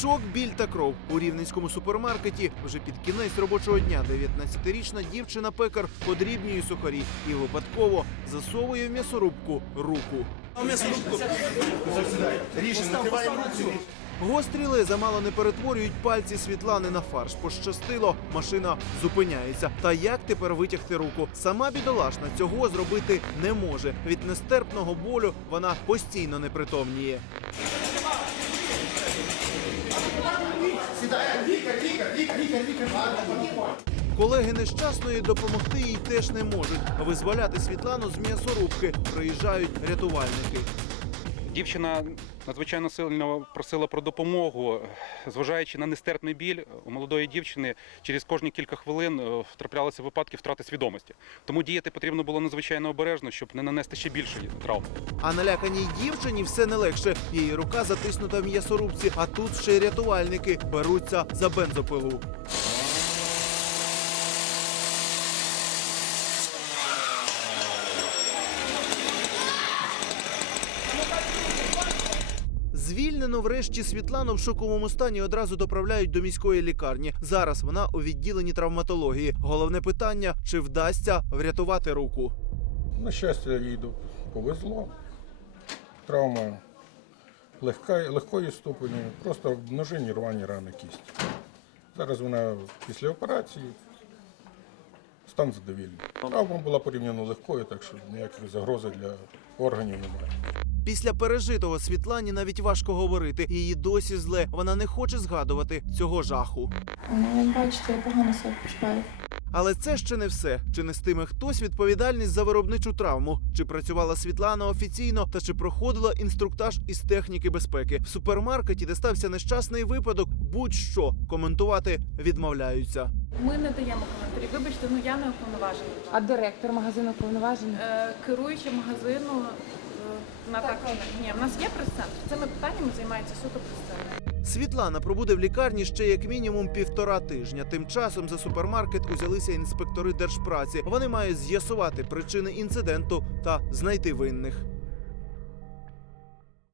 Шок, біль та кров у рівненському супермаркеті. Вже під кінець робочого дня 19-річна дівчина-пекар подрібнює сухарі і випадково засовує в м'ясорубку руку. Гострі леза мало не перетворюють пальці Світлани на фарш. Пощастило, машина зупиняється. Та як тепер витягти руку? Сама бідолашна цього зробити не може. Від нестерпного болю вона постійно непритомніє. Колеги нещасної допомогти їй теж не можуть. Визволяти Світлану з м'ясорубки приїжджають рятувальники. Дівчина надзвичайно сильно просила про допомогу. Зважаючи на нестерпний біль, у молодої дівчини через кожні кілька хвилин е, траплялися випадки втрати свідомості. Тому діяти потрібно було надзвичайно обережно, щоб не нанести ще більше травм. А наляканій дівчині все не легше. Її рука затиснута в м'ясорубці, а тут ще й рятувальники беруться за бензопилу. Звільнену врешті Світлану в шоковому стані одразу доправляють до міської лікарні. Зараз вона у відділенні травматології. Головне питання: чи вдасться врятувати руку? На щастя, їй повезло. Травма легка, легкої ступені, просто множинні рвані рани кісті. Зараз вона після операції стан задовільний. Травма була порівняно легкою, так що ніякої загрози для органів немає. Після пережитого Світлані навіть важко говорити. Її досі зле. Вона не хоче згадувати цього жаху. Ну, бачите, я погано себе почуваю. Але це ще не все. Чи нестиме хтось відповідальність за виробничу травму? Чи працювала Світлана офіційно, та чи проходила інструктаж із техніки безпеки в супермаркеті, де стався нещасний випадок? Будь-що коментувати відмовляються. Ми не даємо коментарі. Вибачте, ну я не уповноважена. А директор магазину повноважений? Е, керуючи магазину на так, ні, в нас є прес-центр. Цими питаннями займається суто прес-центр. Світлана пробуде в лікарні ще як мінімум півтора тижня. Тим часом за супермаркет узялися інспектори держпраці. Вони мають з'ясувати причини інциденту та знайти винних.